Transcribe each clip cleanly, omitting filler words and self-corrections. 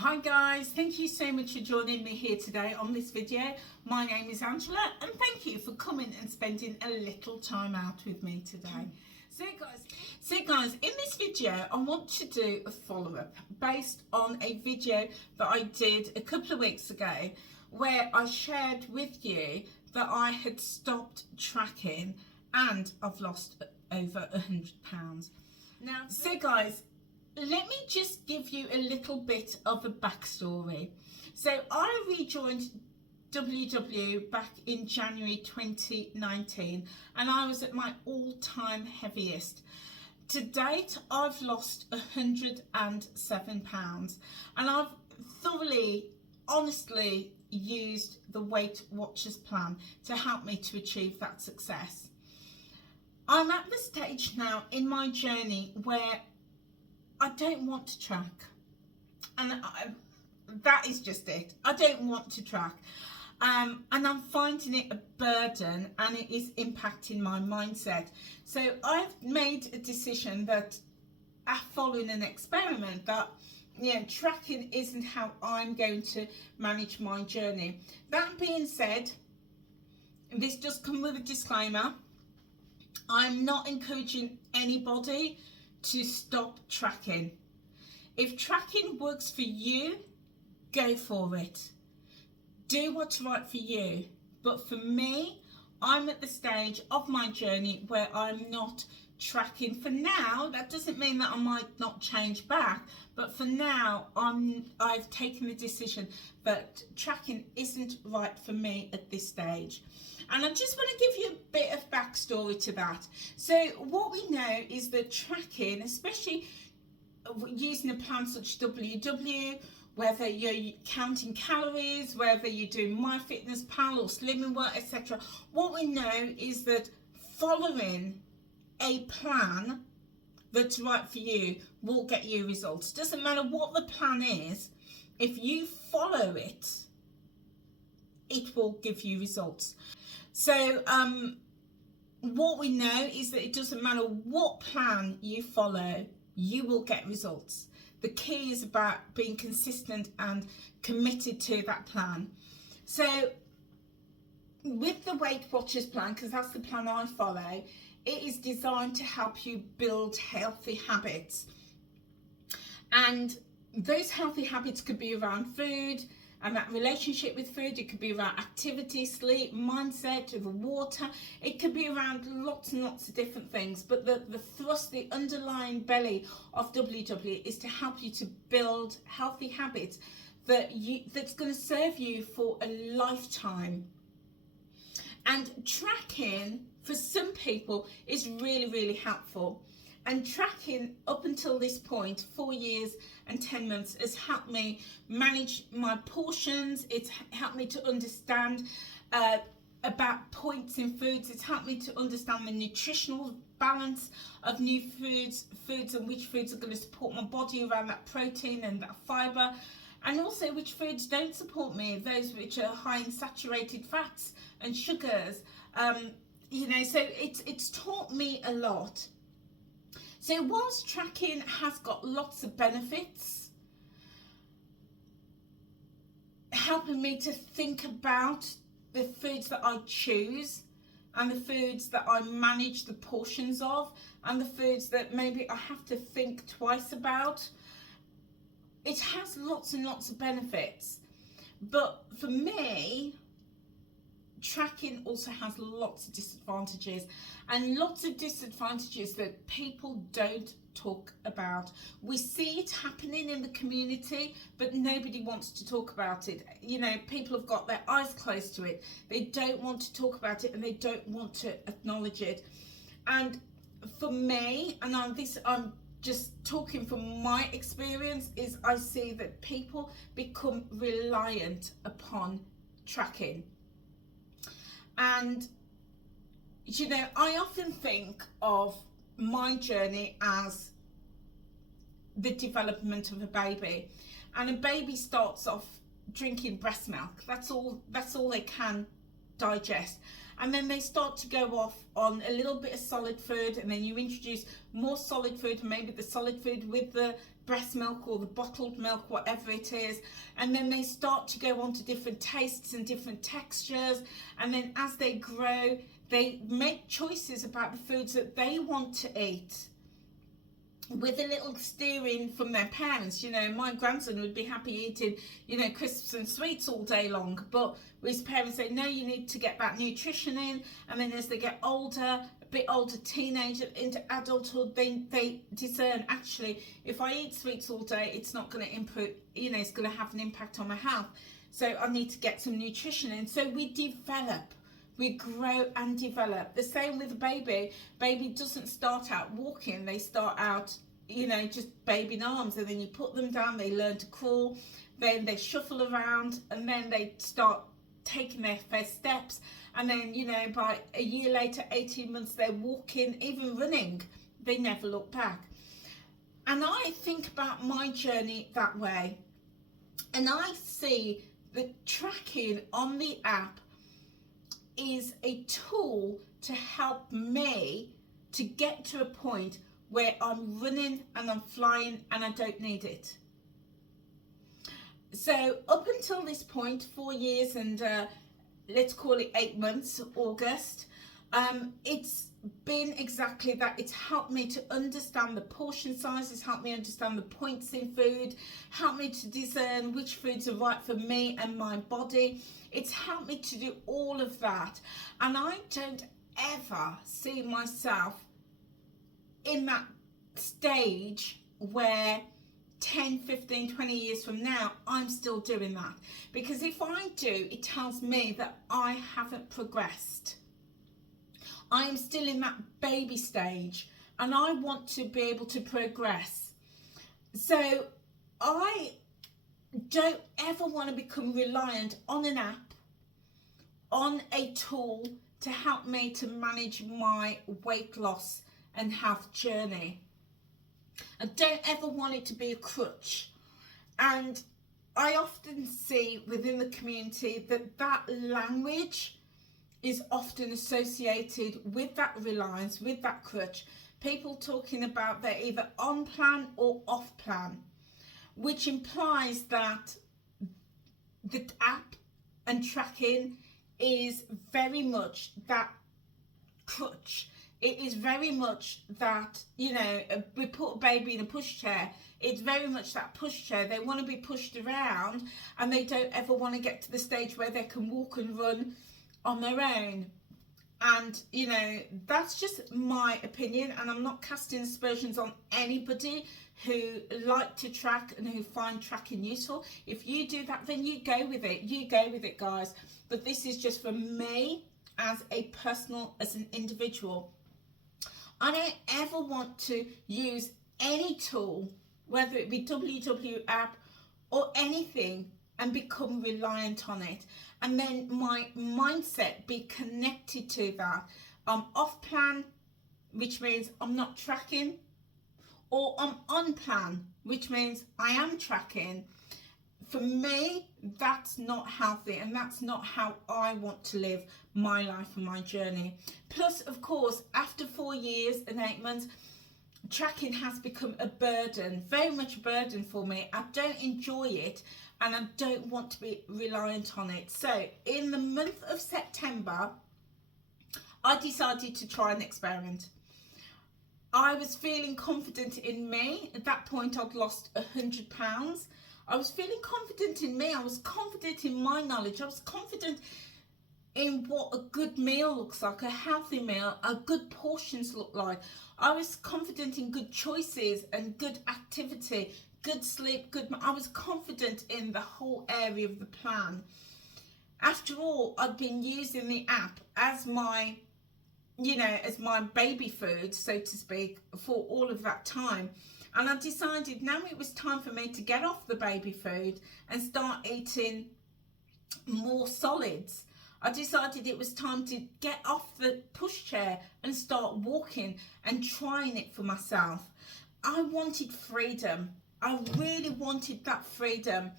Hi guys, thank you so much for joining me here today on this video. My name is Angela and thank you for coming and spending a little time out with me today. So guys, in this video I want to do a follow-up based on a video that I did a couple of weeks ago where I shared with you that I had stopped tracking and I've lost over £100. Now, so guys, let me just give you a little bit of a backstory. So I rejoined WW back in January 2019 and I was at my all-time heaviest. To date, I've lost £107 and I've thoroughly, honestly used the Weight Watchers plan to help me to achieve that success. I'm at the stage now in my journey where I don't want to track, and that is just it. I don't want to track, and I'm finding it a burden and it is impacting my mindset. So I've made a decision that, following an experiment, that tracking isn't how I'm going to manage my journey. That being said, this does come with a disclaimer. I'm not encouraging anybody to stop tracking. If tracking works for you, go for it. Do what's right for you. But for me, I'm at the stage of my journey where I'm not tracking for now. That doesn't mean that I might not change back, but for now I've taken the decision that tracking isn't right for me at this stage. And I just want to give you a bit of backstory to that. So what we know is that tracking, especially using a plan such as WW, whether you're counting calories, whether you're doing MyFitnessPal or Slimming Work, etc., what we know is that following a plan that's right for you will get you results. Doesn't matter what the plan is, if you follow it, it will give you results. So what we know is that it doesn't matter what plan you follow, you will get results. The key is about being consistent and committed to that plan. So with the Weight Watchers plan, because that's the plan I follow, it is designed to help you build healthy habits. And those healthy habits could be around food and that relationship with food. It could be around activity, sleep, mindset, the water. It could be around lots and lots of different things. But the thrust, the underlying belly of WW is to help you to build healthy habits that's going to serve you for a lifetime. And tracking, for some people, is really, really helpful. And tracking up until this point, 4 years and 10 months, has helped me manage my portions. It's helped me to understand about points in foods. It's helped me to understand the nutritional balance of new foods and which foods are going to support my body around that protein and that fibre. And also which foods don't support me, those which are high in saturated fats and sugars. So it's taught me a lot. So whilst tracking has got lots of benefits, helping me to think about the foods that I choose and the foods that I manage the portions of and the foods that maybe I have to think twice about, it has lots and lots of benefits. But for me, tracking also has lots of disadvantages, and lots of disadvantages that people don't talk about. We see it happening in the community, but nobody wants to talk about it. People have got their eyes closed to it. They don't want to talk about it and they don't want to acknowledge it. And for me, and I'm just talking from my experience, is I see that people become reliant upon tracking. And I often think of my journey as the development of a baby, and a baby starts off drinking breast milk. That's all they can digest, and then they start to go off on a little bit of solid food, and then you introduce more solid food, maybe the solid food with the breast milk or the bottled milk, whatever it is, and then they start to go on to different tastes and different textures, and then as they grow they make choices about the foods that they want to eat, with a little steering from their parents. You know, my grandson would be happy eating, you know, crisps and sweets all day long, but his parents say, no, you need to get that nutrition in. And then as they get older, a bit older, teenager into adulthood, they discern, actually, if I eat sweets all day, it's not going to improve, you know, it's going to have an impact on my health. So I need to get some nutrition in. So we develop. We grow and develop. The same with a baby. Baby doesn't start out walking. They start out, you know, just baby in arms, and then you put them down, they learn to crawl, then they shuffle around, and then they start taking their first steps. And then, you know, by a year later, 18 months, they're walking, even running. They never look back. And I think about my journey that way. And I see the tracking on the app is a tool to help me to get to a point where I'm running and I'm flying and I don't need it. So up until this point, 4 years and let's call it 8 months, August, it's been exactly that. It's helped me to understand the portion sizes, helped me understand the points in food, helped me to discern which foods are right for me and my body. It's helped me to do all of that, and I don't ever see myself in that stage where 10, 15, 20 years from now I'm still doing that, because if I do, it tells me that I haven't progressed. I am still in that baby stage and I want to be able to progress. So I don't ever want to become reliant on an app, on a tool to help me to manage my weight loss and health journey. I don't ever want it to be a crutch. And I often see within the community that language is often associated with that reliance, with that crutch. People talking about they're either on plan or off plan, which implies that the app and tracking is very much that crutch. It is very much that, you know, we put a baby in a pushchair. It's very much that pushchair. They want to be pushed around and they don't ever want to get to the stage where they can walk and run on their own. And, you know, that's just my opinion, and I'm not casting aspersions on anybody who like to track and who find tracking useful. If you do that, then you go with it. You go with it, guys. But this is just for me as a personal, as an individual. I don't ever want to use any tool, whether it be WW app or anything, and become reliant on it. And then my mindset be connected to that. I'm off plan, which means I'm not tracking, or I'm on plan, which means I am tracking. For me, that's not healthy, and that's not how I want to live my life and my journey. Plus, of course, after 4 years and 8 months, tracking has become a burden, very much a burden for me. I don't enjoy it, and I don't want to be reliant on it. So in the month of September, I decided to try an experiment. I was feeling confident in me. At that point, I'd lost 100 pounds. I was feeling confident in me. I was confident in my knowledge. I was confident in what a good meal looks like, a healthy meal, a good portions look like. I was confident in good choices and good activity, good sleep, I was confident in the whole area of the plan. After all, I'd been using the app as my, you know, as my baby food, so to speak, for all of that time. And I decided now it was time for me to get off the baby food and start eating more solids. I decided it was time to get off the pushchair and start walking and trying it for myself. I wanted freedom. I really wanted that freedom.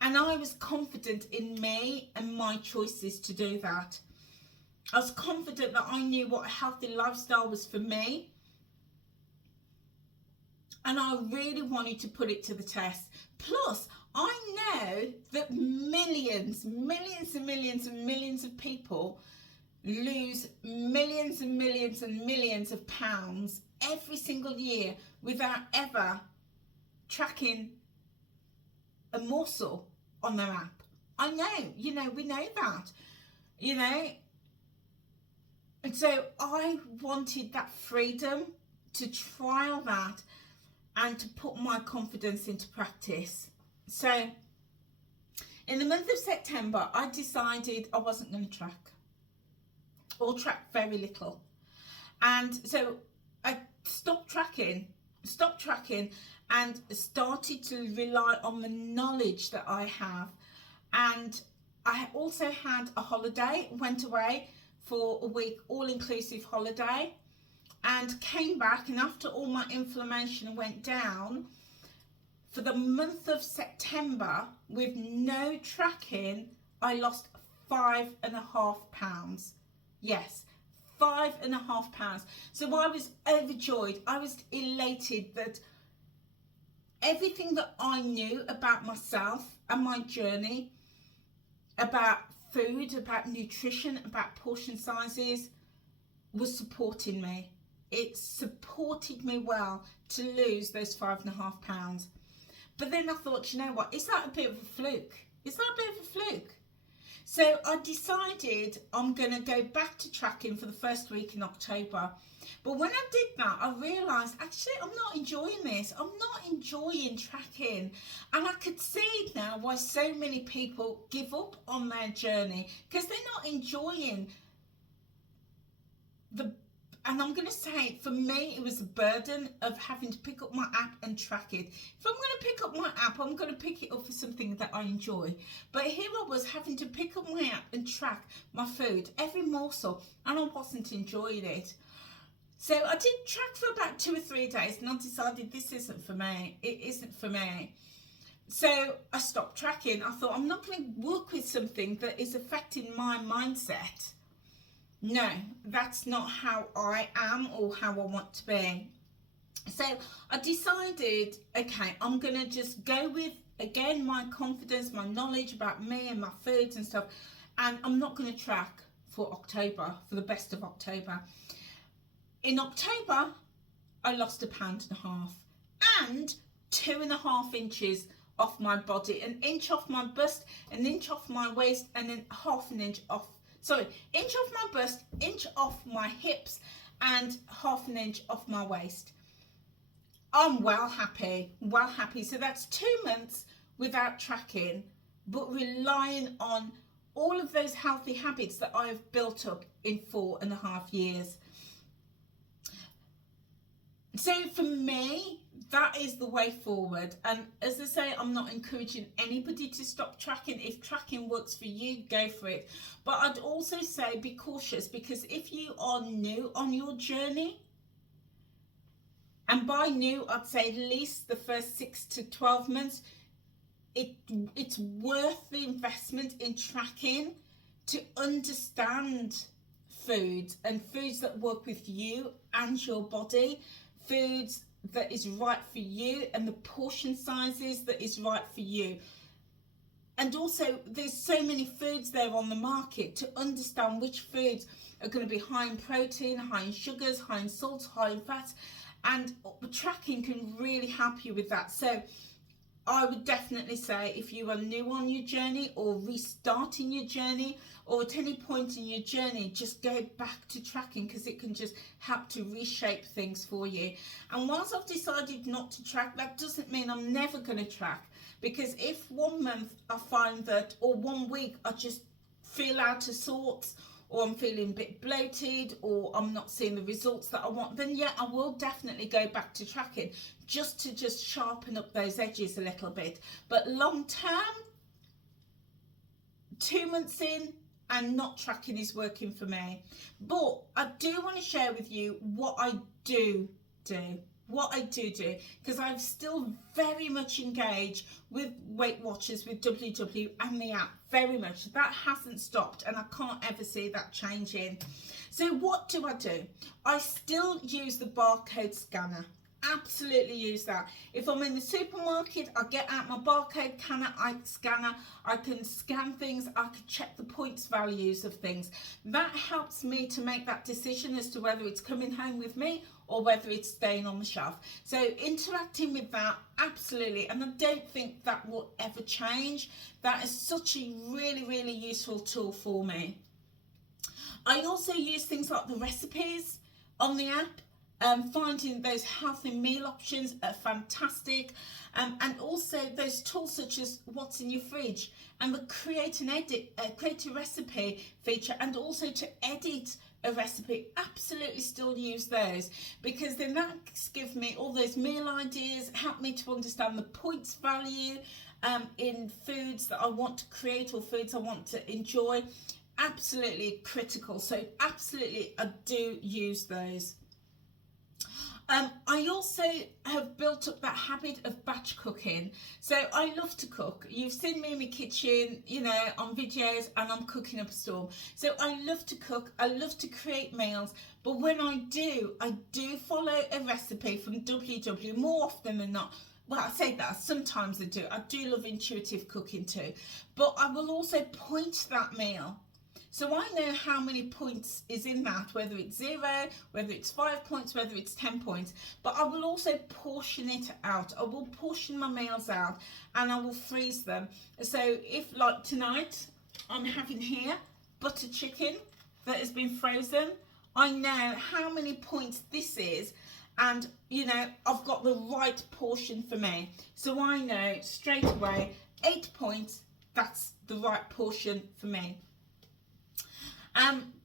And I was confident in me and my choices to do that. I was confident that I knew what a healthy lifestyle was for me. and I really wanted to put it to the test. Plus, I know that millions of people lose millions and millions and millions of pounds every single year without ever tracking a morsel on their app. I know, you know, we know that, you know. And so I wanted that freedom to trial that and to put my confidence into practice. So in the month of September, I decided I wasn't going to track, or track very little. And so I stopped tracking and started to rely on the knowledge that I have. And I also had a holiday, went away for a week, all-inclusive holiday, and came back, and after all my inflammation went down, for the month of September, with no tracking, I lost 5.5 pounds. Yes, 5.5 pounds. So I was overjoyed. I was elated that everything that I knew about myself and my journey, about food, about nutrition, about portion sizes, was supporting me. It supported me well to lose those 5.5 pounds. But then I thought, you know what, is that a bit of a fluke? Is that a bit of a fluke? So I decided I'm going to go back to tracking for the first week in October. But when I did that, I realised, actually, I'm not enjoying this. I'm not enjoying tracking. And I could see now why so many people give up on their journey, because they're not enjoying and I'm going to say, for me, it was a burden of having to pick up my app and track it. If I'm going to pick up my app, I'm going to pick it up for something that I enjoy. But here I was having to pick up my app and track my food, every morsel, and I wasn't enjoying it. So I did track for about 2 or 3 days, and I decided this isn't for me. It isn't for me. So I stopped tracking. I thought, I'm not going to work with something that is affecting my mindset. No, that's not how I am or how I want to be. So I decided, okay, I'm going to just go with, again, my confidence, my knowledge about me and my foods and stuff. And I'm not going to track for October, for the best of October. In October, I lost 1.5 pounds and 2.5 inches off my body, 1 inch off my bust, 1 inch off my waist, and then 1/2 inch off. Sorry, inch off my bust, inch off my hips, and 1/2 inch off my waist. I'm well happy. So that's 2 months without tracking, but relying on all of those healthy habits that I have built up in 4.5 years. So for me, that is the way forward. And as I say, I'm not encouraging anybody to stop tracking. If tracking works for you, go for it. But I'd also say be cautious, because if you are new on your journey, and by new, I'd say at least the first 6 to 12 months, it's worth the investment in tracking to understand foods, and foods that work with you and your body, foods that is right for you, and the portion sizes that is right for you. And also, there's so many foods there on the market, to understand which foods are going to be high in protein, high in sugars, high in salts, high in fats, and tracking can really help you with that. So I would definitely say, if you are new on your journey or restarting your journey, or at any point in your journey, just go back to tracking, because it can just help to reshape things for you. And once I've decided not to track, that doesn't mean I'm never going to track, because if 1 month I find that, or 1 week I just feel out of sorts, or I'm feeling a bit bloated, or I'm not seeing the results that I want, then yeah, I will definitely go back to tracking, just to sharpen up those edges a little bit. But long term, 2 months in and not tracking is working for me. But I do want to share with you what I do, because I'm still very much engaged with WeightWatchers, with WW and the app, very much. That hasn't stopped, and I can't ever see that changing. So what do? I still use the barcode scanner, absolutely use that. If I'm in the supermarket, I get out my barcode scanner, I can scan things, I can check the points values of things. That helps me to make that decision as to whether it's coming home with me or whether it's staying on the shelf. So interacting with that, absolutely, and I don't think that will ever change. That is such a really, really useful tool for me. I also use things like the recipes on the app. Finding those healthy meal options are fantastic, and also those tools such as what's in your fridge and the create a recipe feature, and also to edit a recipe. Absolutely still use those, because then that gives me all those meal ideas, help me to understand the points value in foods that I want to create or foods I want to enjoy. Absolutely critical. So absolutely I do use those. I also have built up that habit of batch cooking. So I love to cook. You've seen me in my kitchen, you know, on videos, and I'm cooking up a storm. So I love to cook. I love to create meals. But when I do follow a recipe from WW more often than not. Well, I say that, sometimes I do. I do love intuitive cooking too. But I will also point that meal. So I know how many points is in that, whether it's 0, whether it's 5 points, whether it's 10 points. But I will also portion it out. I will portion my meals out, and I will freeze them. So if, like tonight, I'm having here butter chicken that has been frozen, I know how many points this is, and you know, I've got the right portion for me. So I know straight away, 8 points, that's the right portion for me.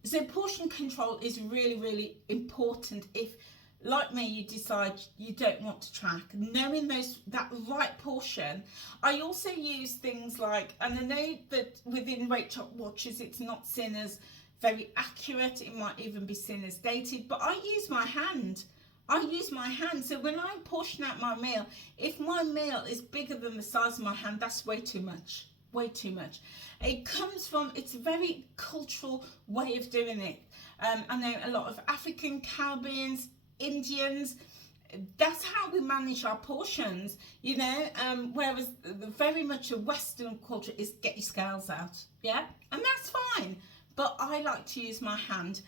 So portion control is really, really important if, like me, you decide you don't want to track. Knowing that right portion. I also use things like, and I know that within WeightWatchers it's not seen as very accurate, it might even be seen as dated, but I use my hand. So when I portion out my meal, if my meal is bigger than the size of my hand, that's way too much. It comes from, it's a very cultural way of doing it. I know a lot of African, Caribbeans, Indians, that's how we manage our portions, you know, whereas very much a Western culture is get your scales out, yeah, and that's fine, but I like to use my hand.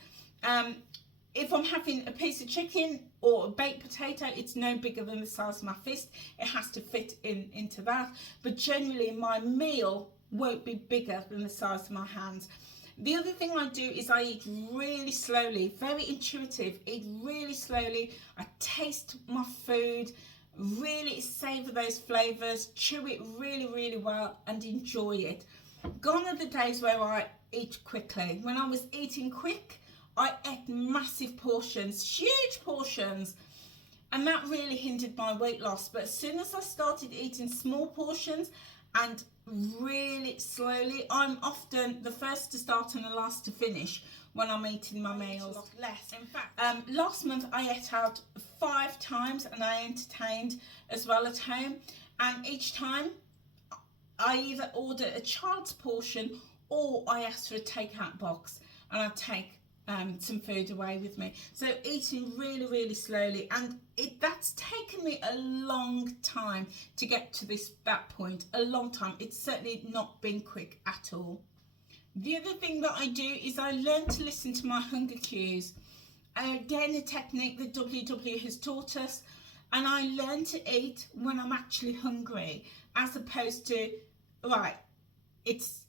If I'm having a piece of chicken or a baked potato, it's no bigger than the size of my fist. It has to fit into that. But generally, my meal won't be bigger than the size of my hands. The other thing I do is I eat really slowly, very intuitive, eat really slowly. I taste my food, really savour those flavours, chew it really, really well and enjoy it. Gone are the days where I eat quickly. When I was eating quick, I ate massive portions, huge portions, and that really hindered my weight loss. But as soon as I started eating small portions and really slowly, I'm often the first to start and the last to finish when I'm eating my meals. Less. In fact, last month I ate out 5 times and I entertained as well at home, and each time I either order a child's portion or I ask for a takeout box and I take some food away with me. So eating really, really slowly, and that's taken me a long time to get to that point. A long time. It's certainly not been quick at all. The other thing that I do is I learn to listen to my hunger cues. Again, a technique that WW has taught us, and I learn to eat when I'm actually hungry, as opposed to, right, it's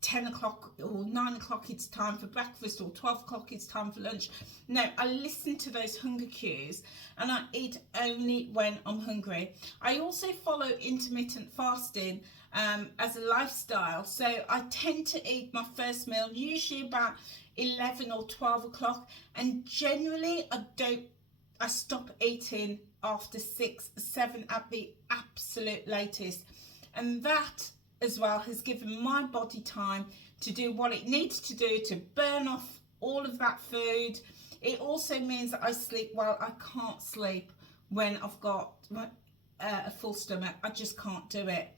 10 o'clock or 9 o'clock, it's time for breakfast, or 12 o'clock, it's time for lunch. No, I listen to those hunger cues and I eat only when I'm hungry. I also follow intermittent fasting as a lifestyle. So I tend to eat my first meal usually about 11 or 12 o'clock, and generally I stop eating after 6, 7 at the absolute latest. And that as well has given my body time to do what it needs to do to burn off all of that food. It also means that I sleep well. I can't sleep when I've got a full stomach. I just can't do it.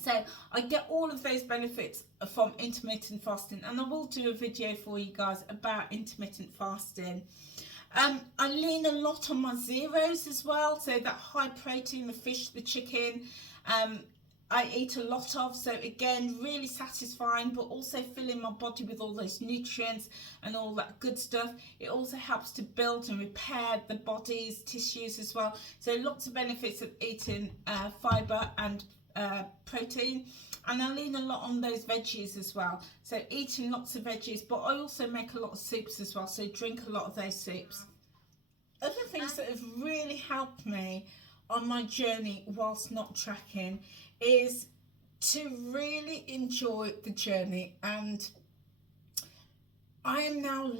So I get all of those benefits from intermittent fasting, and I will do a video for you guys about intermittent fasting. I lean a lot on my zeros as well, so that high protein, the fish, the chicken, I eat a lot of, so again, really satisfying, but also filling my body with all those nutrients and all that good stuff. It also helps to build and repair the body's tissues as well. So lots of benefits of eating fibre and protein. And I lean a lot on those veggies as well, so eating lots of veggies, but I also make a lot of soups as well, so drink a lot of those soups. Other things that have really helped me on my journey whilst not tracking is to really enjoy the journey, and I am now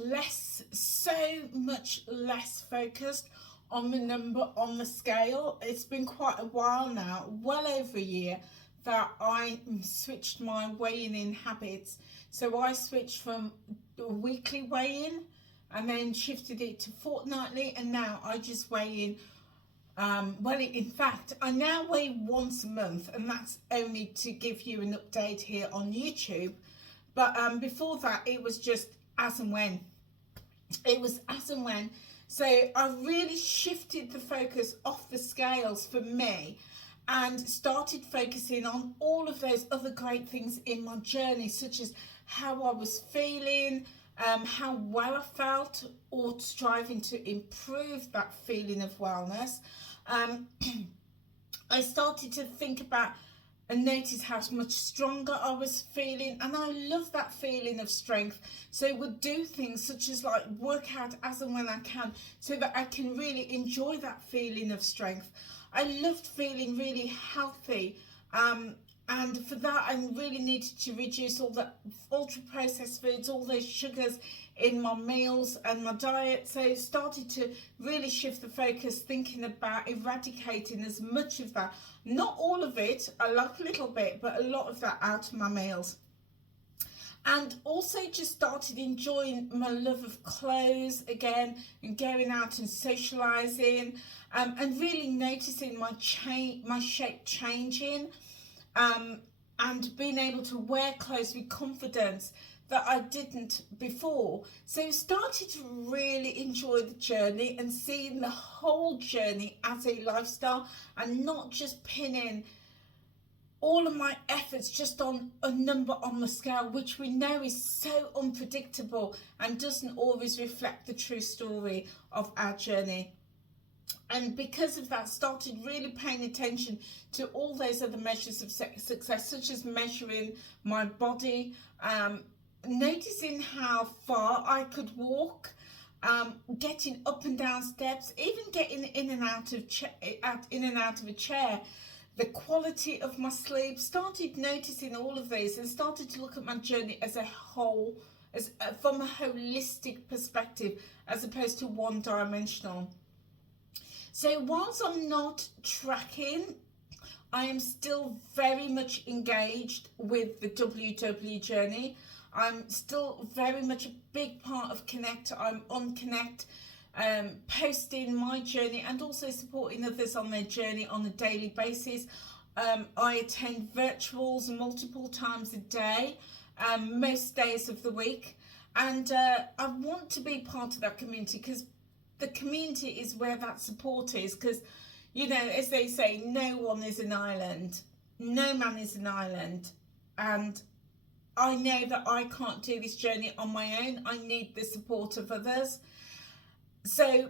so much less focused on the number on the scale. It's been quite a while now, well over a year, that I switched my weighing in habits. So I switched from weekly weigh-in and then shifted it to fortnightly, and now I just weigh in. Well, in fact, I now weigh once a month, and that's only to give you an update here on YouTube. But before that, it was just as and when. It was as and when. So I really shifted the focus off the scales for me and started focusing on all of those other great things in my journey, such as how I was feeling, how well I felt, or striving to improve that feeling of wellness. I started to think about and notice how much stronger I was feeling, and I love that feeling of strength. So would do things such as like work out as and when I can, so that I can really enjoy that feeling of strength. I loved feeling really healthy, and for that I really needed to reduce all the ultra processed foods, all those sugars in my meals and my diet. So I started to really shift the focus, thinking about eradicating as much of that, not all of it, I like a little bit, but a lot of that out of my meals. And also just started enjoying my love of clothes again, and going out and socialising, and really noticing my shape changing, and being able to wear clothes with confidence that I didn't before. So started to really enjoy the journey and seeing the whole journey as a lifestyle, and not just pinning all of my efforts just on a number on the scale, which we know is so unpredictable and doesn't always reflect the true story of our journey. And because of that, started really paying attention to all those other measures of success, such as measuring my body, noticing how far I could walk, getting up and down steps, even getting in and out of a chair, the quality of my sleep. Started noticing all of these and started to look at my journey as a whole, from a holistic perspective, as opposed to one-dimensional. So whilst I'm not tracking, I am still very much engaged with the WW journey. I'm still very much a big part of Connect. I'm on Connect, posting my journey and also supporting others on their journey on a daily basis. I attend virtuals multiple times a day, most days of the week, and I want to be part of that community, because the community is where that support is. Because, you know, as they say, no one is an island, no man is an island, and I know that I can't do this journey on my own. I need the support of others. So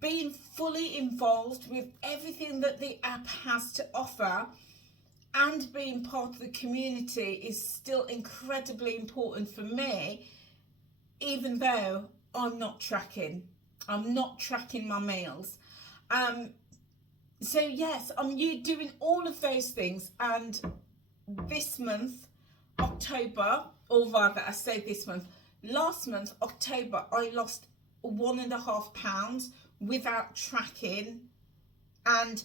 being fully involved with everything that the app has to offer and being part of the community is still incredibly important for me, even though I'm not tracking. I'm not tracking my meals. So yes, I'm doing all of those things. And this month, October, or rather I say this month, last month, October, I lost 1.5 pounds without tracking, and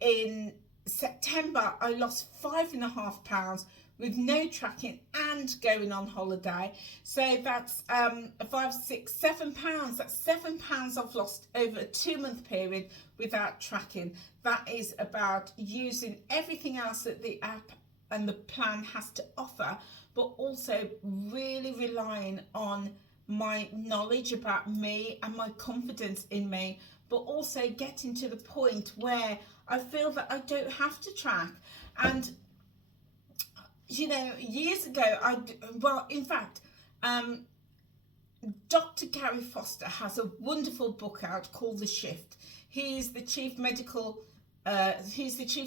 in September I lost 5.5 pounds with no tracking and going on holiday. So that's 5, 6, 7 pounds. That's 7 pounds I've lost over a 2-month period without tracking. That is about using everything else that the app and the plan has to offer, but also really relying on my knowledge about me and my confidence in me, but also getting to the point where I feel that I don't have to track. And you know, years ago, in fact, Dr. Gary Foster has a wonderful book out called The Shift. He's the chief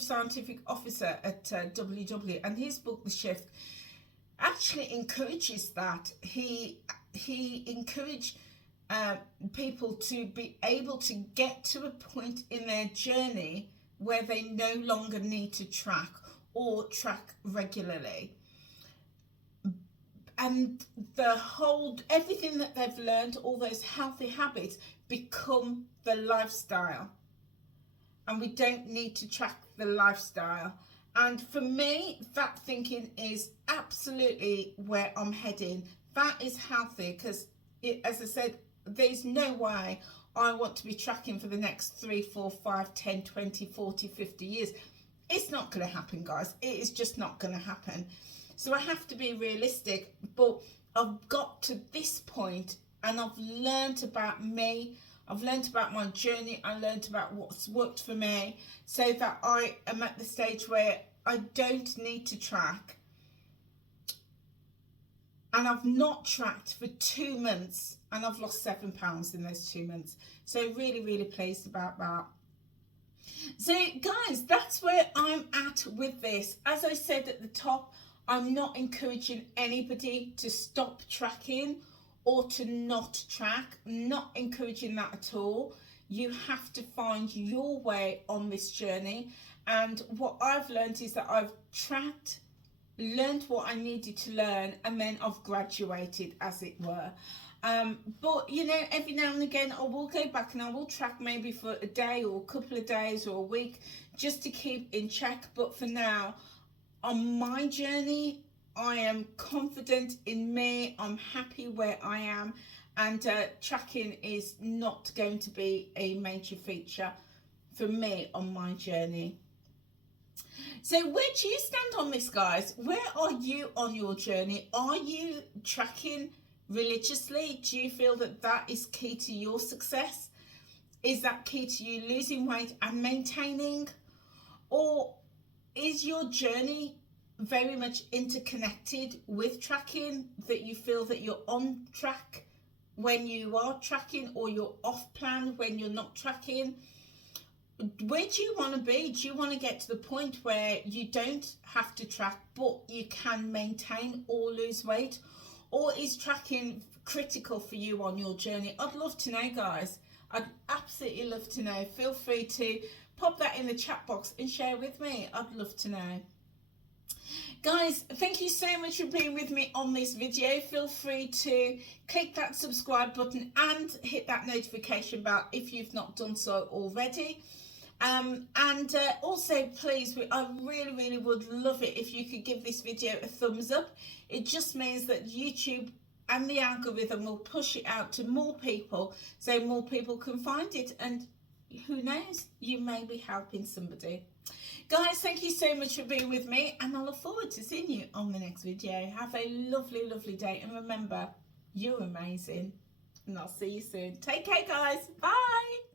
scientific officer at WW, and his book, The Shift, actually encourages that. He encouraged people to be able to get to a point in their journey where they no longer need to track or track regularly. And everything that they've learned, all those healthy habits, become the lifestyle. And we don't need to track the lifestyle. And for me, that thinking is absolutely where I'm heading. That is healthy, because as I said, there's no way I want to be tracking for the next 3, 4, 5, 10, 20, 40, 50 years. It's not going to happen, guys. It is just not going to happen. So I have to be realistic, but I've got to this point and I've learned about me. I've learned about my journey. I learned about what's worked for me, so that I am at the stage where I don't need to track. And I've not tracked for 2 months, and I've lost 7 pounds in those 2 months. So really, really pleased about that. So guys, that's where I'm at with this. As I said at the top, I'm not encouraging anybody to stop tracking or to not track. I'm not encouraging that at all. You have to find your way on this journey. And what I've learned is that I've tracked, learned what I needed to learn, and then I've graduated, as it were. But you know, every now and again I will go back and I will track, maybe for a day or a couple of days or a week, just to keep in check. But for now, on my journey, I am confident in me. I'm happy where I am, and tracking is not going to be a major feature for me on my journey. So where do you stand on this, guys? Where are you on your journey? Are you tracking religiously? Do you feel that that is key to your success? Is that key to you losing weight and maintaining? Or is your journey very much interconnected with tracking, that you feel that you're on track when you are tracking, or you're off plan when you're not tracking? Where do you want to be? Do you want to get to the point where you don't have to track, but you can maintain or lose weight? Or is tracking critical for you on your journey? I'd love to know, guys. I'd absolutely love to know. Feel free to pop that in the chat box and share with me. I'd love to know. Guys, thank you so much for being with me on this video. Feel free to click that subscribe button and hit that notification bell if you've not done so already. Also, please, I really would love it if you could give this video a thumbs up. It just means that YouTube and the algorithm will push it out to more people, so more people can find it, and who knows, you may be helping somebody. Guys, thank you so much for being with me, and I look forward to seeing you on the next video. Have a lovely day, and remember, you're amazing, and I'll see you soon. Take care, guys. Bye.